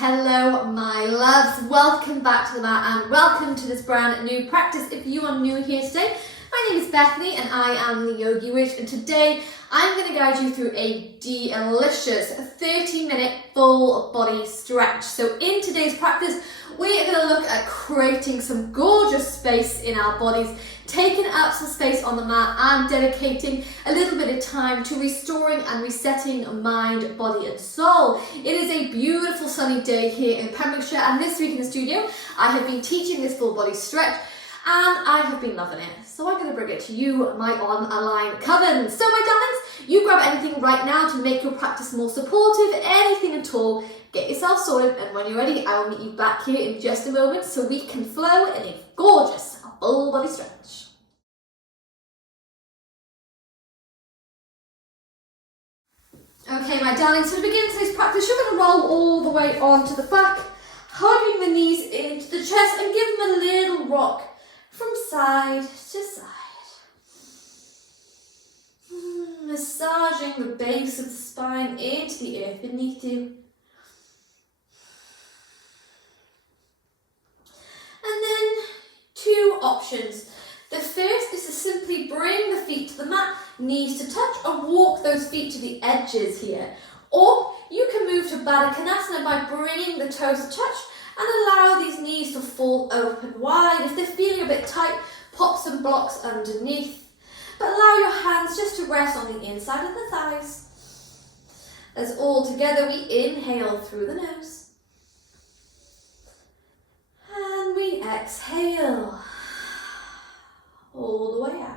Hello my loves, welcome back to the mat and welcome to this brand new practice. If you are new here today, my name is Bethany and I am the Yogi Witch, and today I'm going to guide you through a delicious 30-minute full body stretch. So in today's practice, we're going to look at creating some gorgeous space in our bodies, taking up some space on the mat and dedicating a little bit of time to restoring and resetting mind, body and soul. It is a beautiful sunny day here in Pembrokeshire, and this week in the studio I have been teaching this full body stretch and I have been loving it. So I'm going to bring it to you, my online coven. So my darlings, you grab anything right now to make your practice more supportive, anything at all. Get yourself sorted, and when you're ready, I will meet you back here in just a moment so we can flow in a gorgeous full body stretch. Okay, my darlings, so to begin today's practice, you're going to roll all the way onto the back, hugging the knees into the chest and give them a little rock from side to side. Massaging the base of the spine into the earth beneath you. And then two options. The first is to simply bring the feet to the mat, knees to touch, and walk those feet to the edges here. Or you can move to Baddha Konasana by bringing the toes to touch and allow these knees to fall open wide. If they're feeling a bit tight, pop some blocks underneath. But allow your hands just to rest on the inside of the thighs. As all together we inhale through the nose. And we exhale all the way out.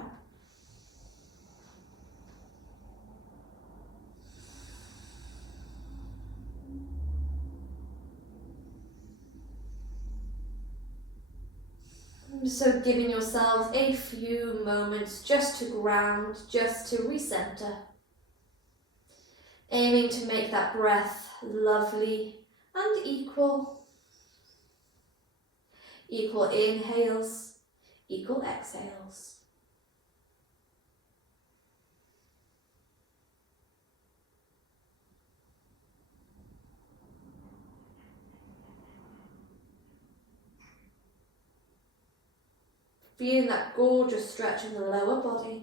So giving yourselves a few moments just to ground, just to recenter. Aiming to make that breath lovely and equal. Equal inhales, equal exhales. Feeling that gorgeous stretch in the lower body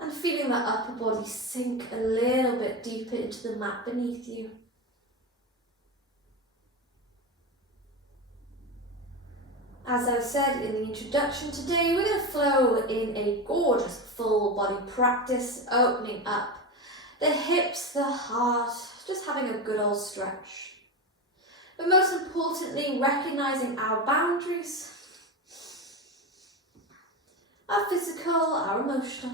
and feeling that upper body sink a little bit deeper into the mat beneath you. As I said in the introduction, today we're going to flow in a gorgeous full body practice, opening up the hips, the heart, just having a good old stretch. But most importantly, recognizing our boundaries, our physical, our emotional.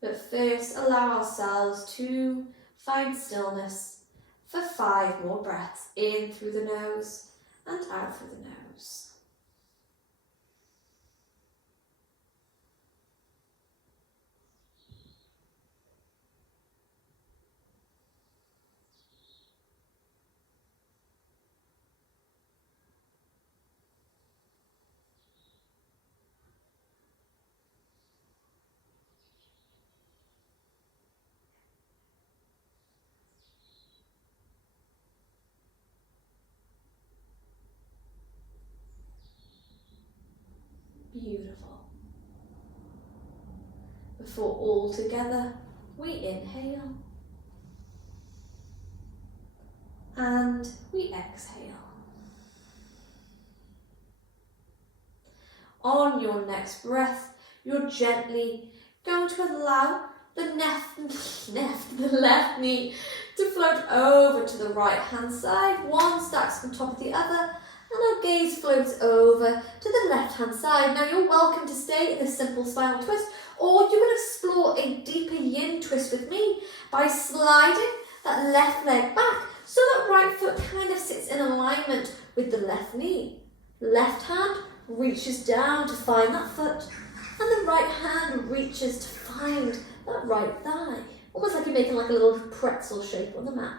But first, allow ourselves to find stillness for 5 more breaths. In through the nose and out through the nose. Beautiful. Before all together, we inhale and we exhale. On your next breath, you're gently going to allow the left knee to float over to the right hand side. One stacks on top of the other, and our gaze floats over to the left-hand side. Now you're welcome to stay in this simple spinal twist, or you can explore a deeper yin twist with me by sliding that left leg back so that right foot kind of sits in alignment with the left knee. Left hand reaches down to find that foot, and the right hand reaches to find that right thigh. Almost like you're making like a little pretzel shape on the mat.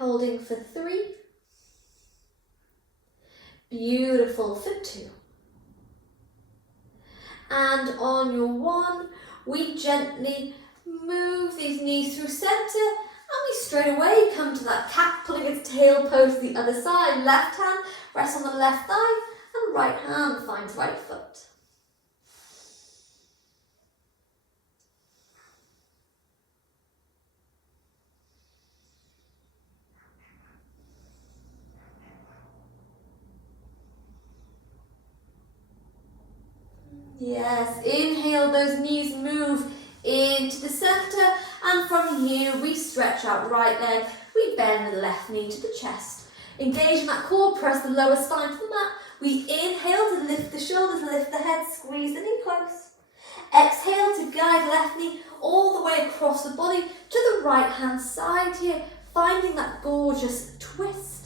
Holding for 3. Beautiful, for 2. And on your 1, we gently move these knees through centre, and we straight away come to that cat, pulling its tail pose to the other side. Left hand rests on the left thigh, and right hand finds right foot. Yes, inhale, those knees move into the centre, and from here we stretch out right leg, we bend the left knee to the chest. Engaging that core, press the lower spine to the mat. We inhale to lift the shoulders, lift the head, squeeze the knee close. Exhale to guide left knee all the way across the body to the right hand side here, finding that gorgeous twist.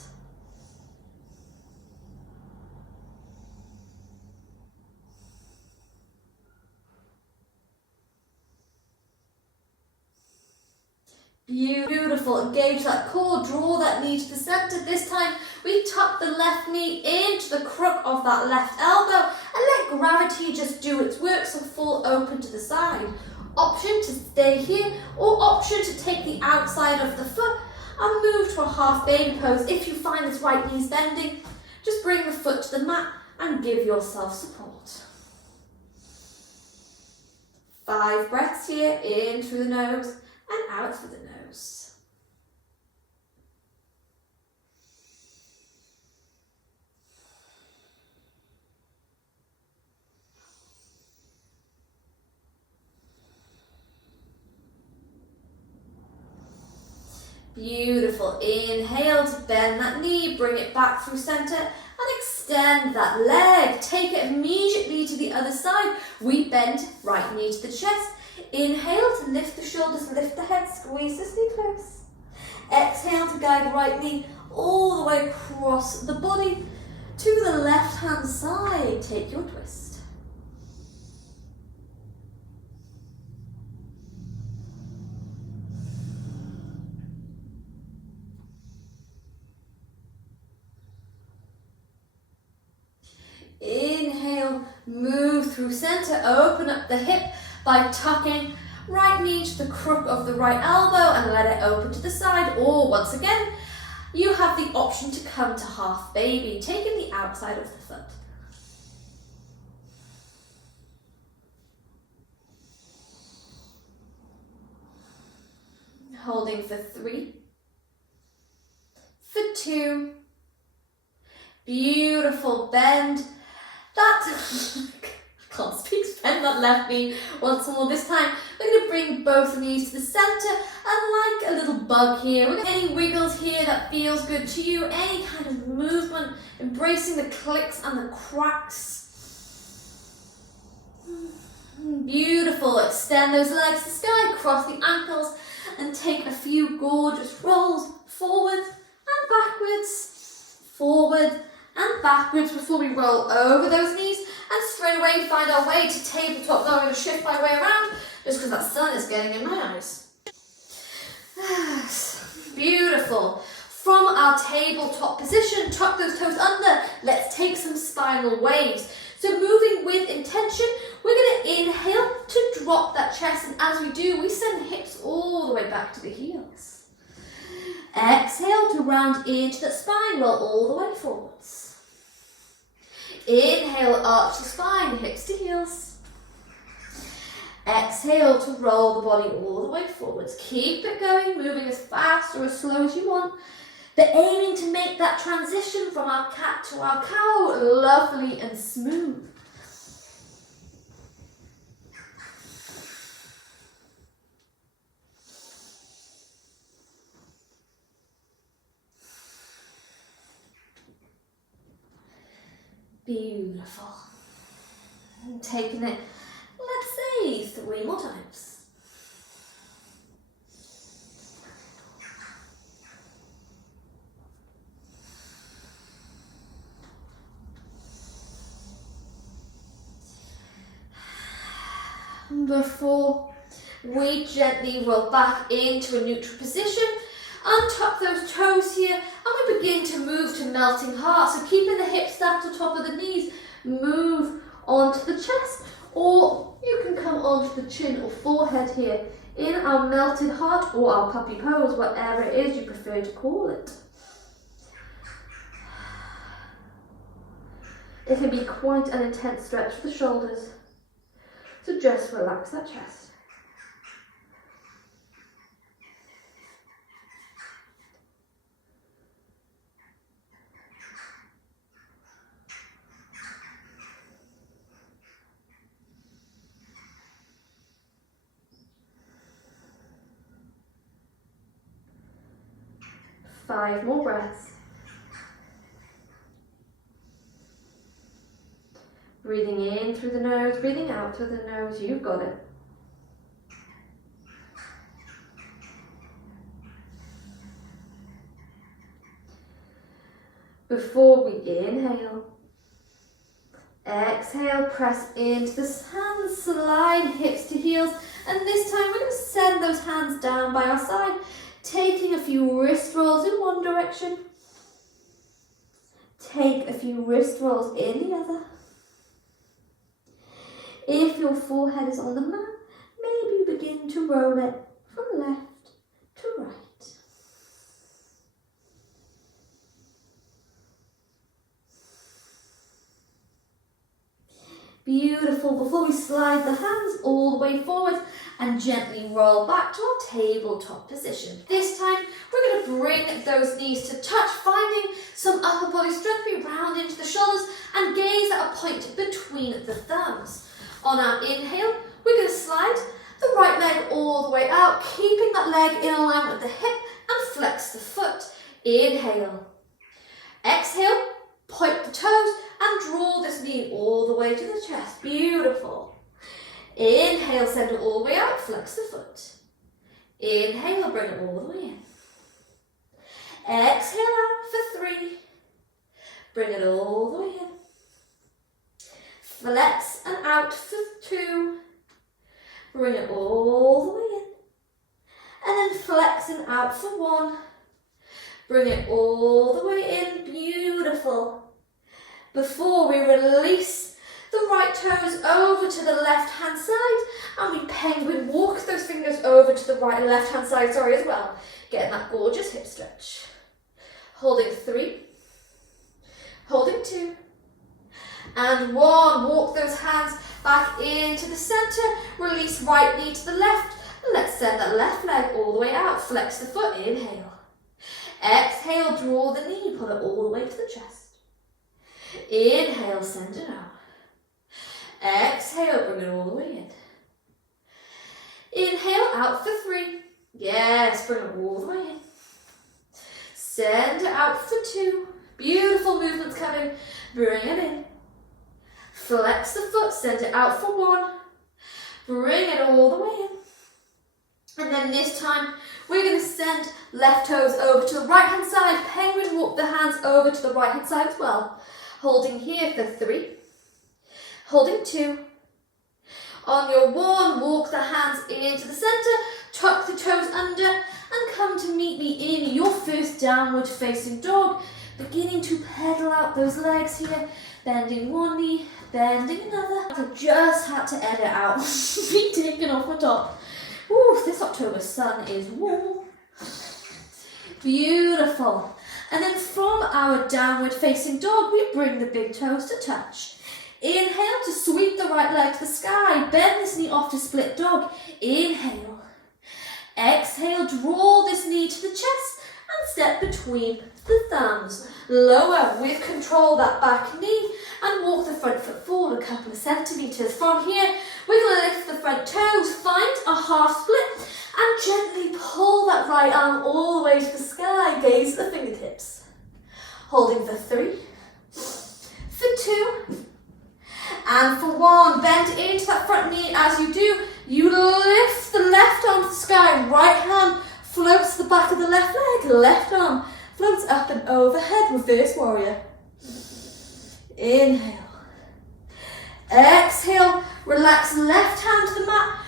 Beautiful, engage that core, draw that knee to the centre. This time we tuck the left knee into the crook of that left elbow and let gravity just do its work, so full open to the side. Option to stay here, or option to take the outside of the foot and move to a half baby pose. If you find this right knee's bending, just bring the foot to the mat and give yourself support. 5 breaths here, in through the nose and out through the nose. Beautiful. Inhale to bend that knee, bring it back through centre and extend that leg. Take it immediately to the other side. We bend right knee to the chest. Inhale to lift the shoulders, lift the head, squeeze the knee close. Exhale to guide the right knee all the way across the body to the left hand side. Take your twist. Inhale, move through centre, open up the hip by tucking right knee to the crook of the right elbow and let it open to the side. Or once again, you have the option to come to half baby, taking the outside of the foot. Holding for 3, for 2, beautiful, bend that, I can't speak, bend that left knee once more. This time we're going to bring both knees to the centre, and like a little bug here, we're going to any wiggles here that feels good to you, any kind of movement, embracing the clicks and the cracks. Beautiful, extend those legs to the sky, cross the ankles and take a few gorgeous rolls forward and backwards, forward and backwards before we roll over those knees and straight away find our way to tabletop. Now I'm going to shift my way around just because that sun is getting in my eyes. Beautiful. From our tabletop position, tuck those toes under. Let's take some spinal waves. So moving with intention, we're going to inhale to drop that chest, and as we do, we send the hips all the way back to the heels. Exhale to round into the spine, roll all the way forwards. Inhale, arch the spine, hips to heels. Exhale to roll the body all the way forwards. Keep it going, moving as fast or as slow as you want, but aiming to make that transition from our cat to our cow lovely and smooth. Beautiful. And taking it, let's say 3 more times. Before we gently roll back into a neutral position, untuck tuck those toes here, and we begin to move to melting heart. So keeping the hips stacked on top of the knees, move onto the chest, or you can come onto the chin or forehead here in our melted heart or our puppy pose, whatever it is you prefer to call it. It can be quite an intense stretch for the shoulders, so just relax that chest. Five more breaths. Breathing in through the nose, breathing out through the nose. You've got it. Before we inhale, exhale, press into the hands, slide hips to heels, and this time we're going to send those hands down by our side, taking a few wrist rolls in one direction, take a few wrist rolls in the other. If your forehead is on the mat, maybe begin to roll it from left to right. Beautiful. Before we slide the hands all the way forward and gently roll back to our tabletop position. This time, we're going to bring those knees to touch, finding some upper body strength. We round into the shoulders and gaze at a point between the thumbs. On our inhale, we're going to slide the right leg all the way out, keeping that leg in alignment with the hip, and flex the foot. Inhale. Exhale, point the toes and draw this knee all the way to the chest. Beautiful. Inhale, send it all the way out, flex the foot. Inhale, bring it all the way in. Exhale out for 3. Bring it all the way in. Flex and out for 2. Bring it all the way in. And then flex and out for 1. Bring it all the way in. Beautiful. Before we release the right toes over to the left hand side, and we penguin walk those fingers over to the right and left hand side, as well. Getting that gorgeous hip stretch. Holding 3. Holding 2. And 1, walk those hands back into the center, release right knee to the left, and let's send that left leg all the way out, flex the foot, inhale. Exhale, draw the knee, pull it all the way to the chest. Inhale, send it out. Exhale, bring it all the way in. Inhale, out for 3. Yes, bring it all the way in. Send it out for 2. Beautiful movements coming, bring it in. Flex the foot, send it out for 1. Bring it all the way in. And then this time, we're going to send left toes over to the right hand side. Penguin walk the hands over to the right hand side as well. Holding here for 3. Holding 2. On your 1, walk the hands into the center, tuck the toes under, and come to meet me in your first downward facing dog. Beginning to pedal out those legs here, bending one knee, bending another. I just had to edit out me taking off my top. Ooh, this October sun is warm. Beautiful. And then from our downward facing dog, we bring the big toes to touch. Inhale to sweep the right leg to the sky. Bend this knee off to split dog. Inhale. Exhale, draw this knee to the chest and step between the thumbs. Lower with control that back knee and walk the front foot forward a couple of centimetres. From here, we're going to lift the front toes, find a half split and gently pull that right arm all the way to the sky. Gaze at the fingertips. Holding for 3, for 2, and for 1. Bend into that front knee. As you do, you lift the left arm to the sky. Right hand floats the back of the left leg. Left arm floats up and overhead. Reverse warrior. Inhale. Exhale. Relax left hand to the mat.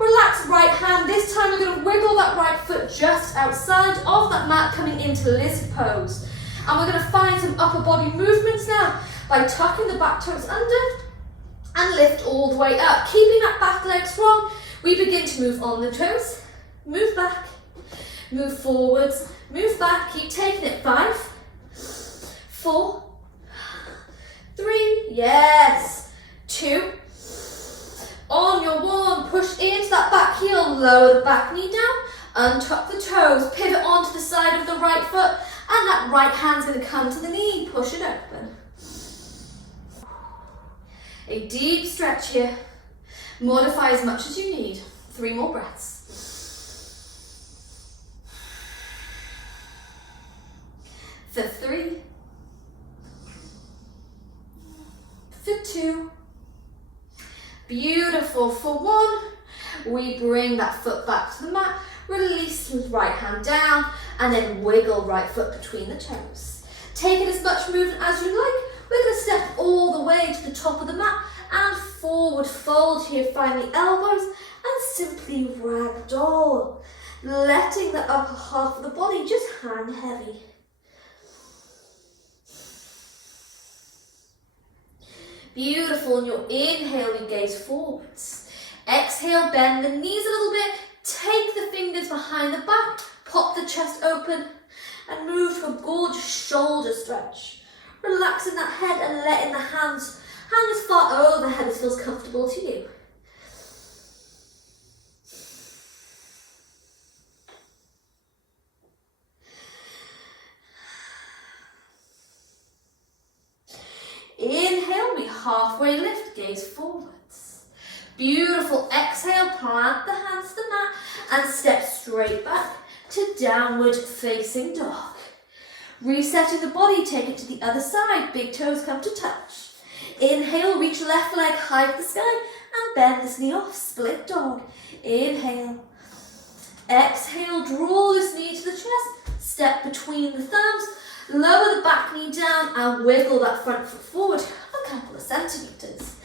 Relax right hand. This time we're going to wiggle that right foot just outside of that mat, coming into lizard pose. And we're going to find some upper body movements now by tucking the back toes under and lift all the way up. Keeping that back leg strong, we begin to move on the toes. Move back, move forwards, move back. Keep taking it. 5, 4, 3, yes, 2. On your 1, push into that back heel, lower the back knee down, untuck the toes, pivot onto the side of the right foot, and that right hand's going to come to the knee, push it open. A deep stretch here. Modify as much as you need. 3 more breaths. For 3. For 2. Beautiful. For 1, we bring that foot back to the mat, release the right hand down, and then wiggle right foot between the toes. Take it as much movement as you like. We're going to step all the way to the top of the mat and forward fold here. Find the elbows and simply ragdoll, letting the upper half of the body just hang heavy. Beautiful. On your inhale, we gaze forwards. Exhale, bend the knees a little bit. Take the fingers behind the back. Pop the chest open and move to a gorgeous shoulder stretch. Relaxing that head and letting the hands hang as far overhead as feels comfortable to you. Inhale, we halfway lift, gaze forwards. Beautiful. Exhale, plant the hands to the mat and step straight back to downward facing dog. Resetting the body, take it to the other side. Big toes come to touch. Inhale, reach left leg high to the sky and bend this knee off, split dog. Inhale. Exhale, draw this knee to the chest, step between the thumbs, lower the back knee down and wiggle that front foot forward a couple of centimeters.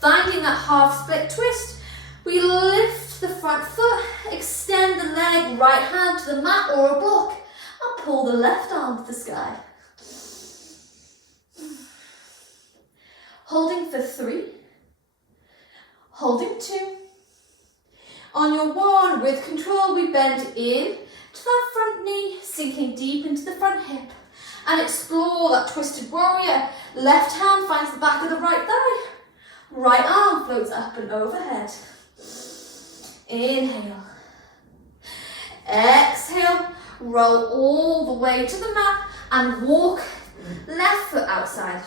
Finding that half split twist, we lift the front foot, extend the leg, right hand to the mat or a block, and pull the left arm to the sky. Holding for 3, holding 2. On your 1, with control, we bend in to that front knee, sinking deep into the front hip, and explore that twisted warrior. Left hand finds the back of the right thigh. Right arm floats up and overhead. Inhale. Exhale. Roll all the way to the mat and walk left foot outside.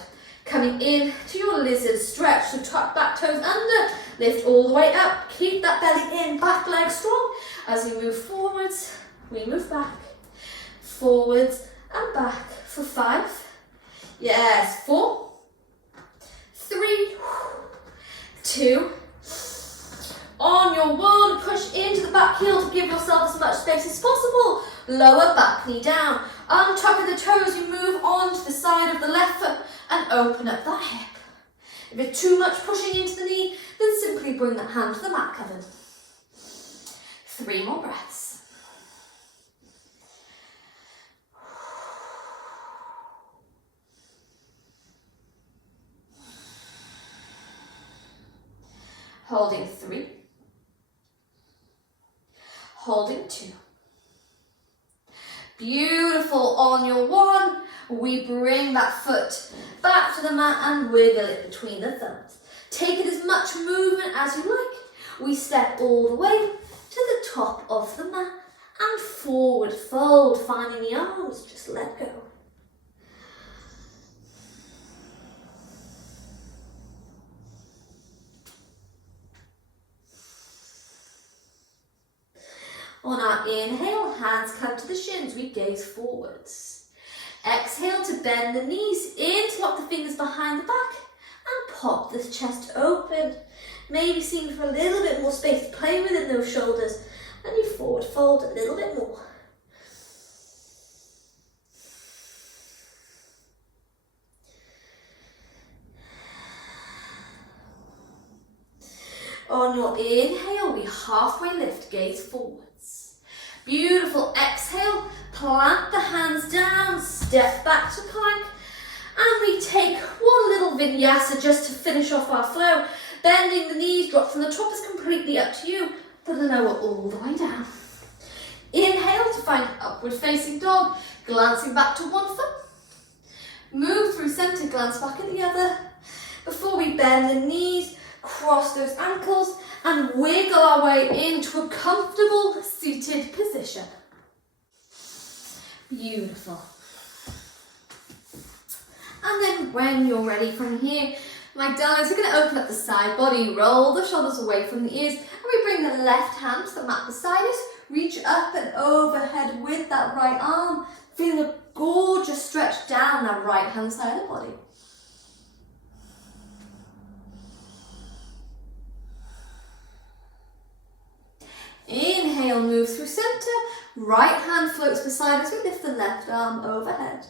Coming in to your lizard stretch. So tuck back toes under. Lift all the way up. Keep that belly in. Back leg strong. As we move forwards, we move back. Forwards and back for 5. Yes. 4, 3, 2. On your 1, push into the back heel to give yourself as much space as possible. Lower back knee down. Untuck the toes, you move on to the side of the left foot and open up that hip. If it's too much pushing into the knee, then simply bring that hand to the mat, Coven. 3 more breaths. Holding 3. Holding 2. Beautiful. On your 1, we bring that foot back to the mat and wiggle it between the thumbs. Take it as much movement as you like. We step all the way to the top of the mat and forward fold, finding the arms, just let go. On our inhale, hands come to the shins, we gaze forwards. Exhale to bend the knees, interlock the fingers behind the back and pop the chest open. Maybe seeing for a little bit more space to play with in those shoulders, and you forward fold a little bit more. On your inhale, we halfway lift, gaze forwards. Beautiful. Exhale, plant the hands down, step back to plank. And we take one little vinyasa just to finish off our flow. Bending the knees, drop from the top is completely up to you. The lower all the way down. Inhale to find upward facing dog, glancing back to one foot. Move through center, glance back at the other. Before we bend the knees, cross those ankles and wiggle our way into a comfortable seated position. Beautiful. And then when you're ready from here, my darlings, we're going to open up the side body, roll the shoulders away from the ears, and we bring the left hand to the mat beside us, reach up and overhead with that right arm, feeling a gorgeous stretch down that right hand side of the body. Inhale, move through center, right hand floats beside us, we lift the left arm overhead.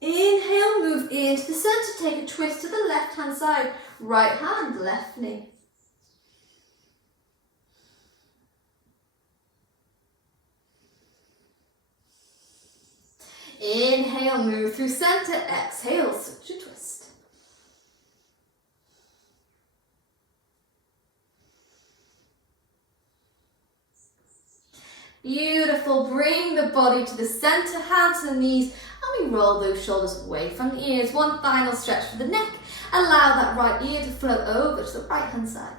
Inhale, move into the center, take a twist to the left hand side, right hand, left knee. Inhale, move through center, exhale, switch a twist. Beautiful, bring the body to the center, hands to the knees, and we roll those shoulders away from the ears. One final stretch for the neck. Allow that right ear to float over to the right hand side.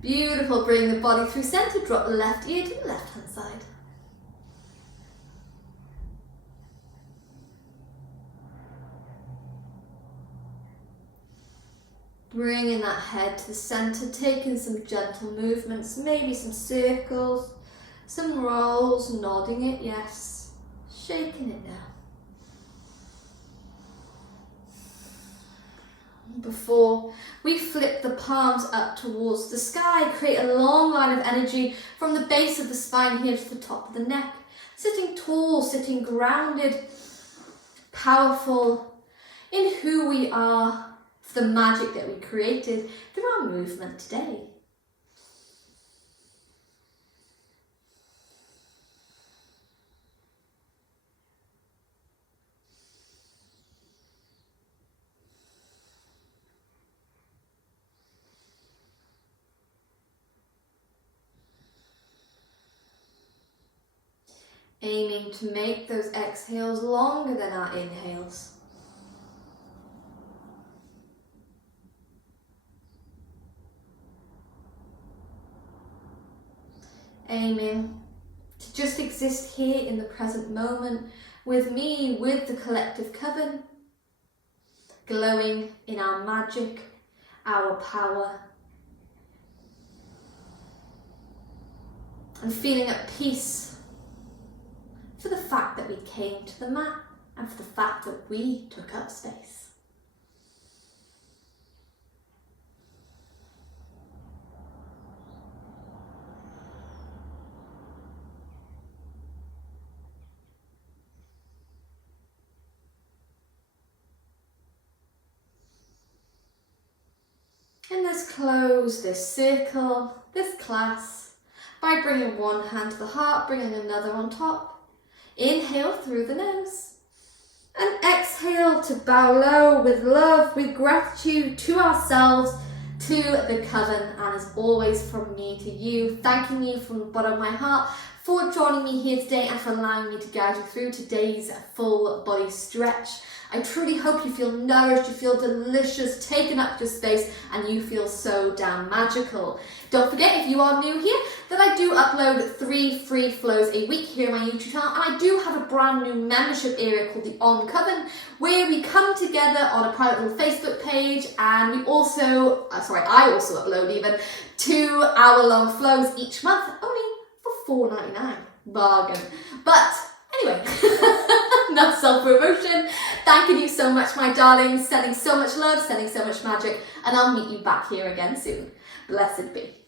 Beautiful, bring the body through center, drop the left ear to the left hand side. Bringing that head to the center, taking some gentle movements, maybe some circles, some rolls, nodding it, yes, shaking it down. Before we flip the palms up towards the sky, create a long line of energy from the base of the spine here to the top of the neck. Sitting tall, sitting grounded, powerful in who we are, for the magic that we created through our movement today. Aiming to make those exhales longer than our inhales. Aiming to just exist here in the present moment with me, with the collective coven, glowing in our magic, our power, and feeling at peace for the fact that we came to the mat and for the fact that we took up space. And let's close this circle, this class, by bringing one hand to the heart, bringing another on top. Inhale through the nose. And exhale to bow low with love, with gratitude to ourselves, to the coven, and as always from me to you, thanking you from the bottom of my heart for joining me here today and for allowing me to guide you through today's full body stretch. I truly hope you feel nourished, you feel delicious, taken up your space, and you feel so damn magical. Don't forget, if you are new here, that I do upload 3 free flows a week here on my YouTube channel, and I do have a brand new membership area called the On Coven, where we come together on a private little Facebook page, and we also, I also upload even 2-hour-long flows each month, only for $4.99. Bargain. But anyway, enough self-promotion. Thanking you so much, my darlings, sending so much love, sending so much magic, and I'll meet you back here again soon. Blessed be.